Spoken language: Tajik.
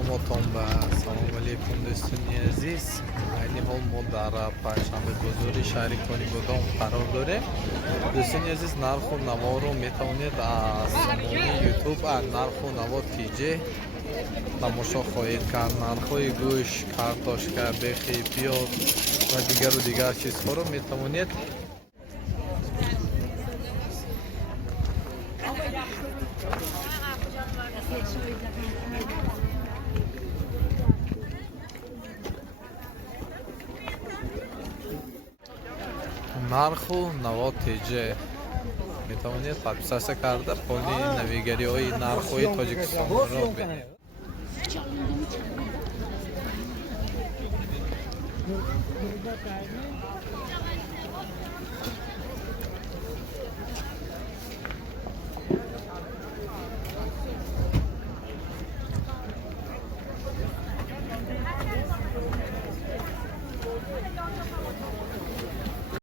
саломотон ба салому алейкум дӯстони азиз. Айни ҳол мо дар панҷшанбе бозори шаҳри Конибодон қарор дорем. Дӯстони азиз, нарху наворо метавонед аз самони YouTube нарху наво TJ тамошо хоҳед кард. Нархҳои гӯшт, картошка, бехи, пиёз ва дигар чизҳоро метавонед нарху наво TJ метавонед подписатсия карда поли навигариҳои нархҳои Тоҷикистонро бинед.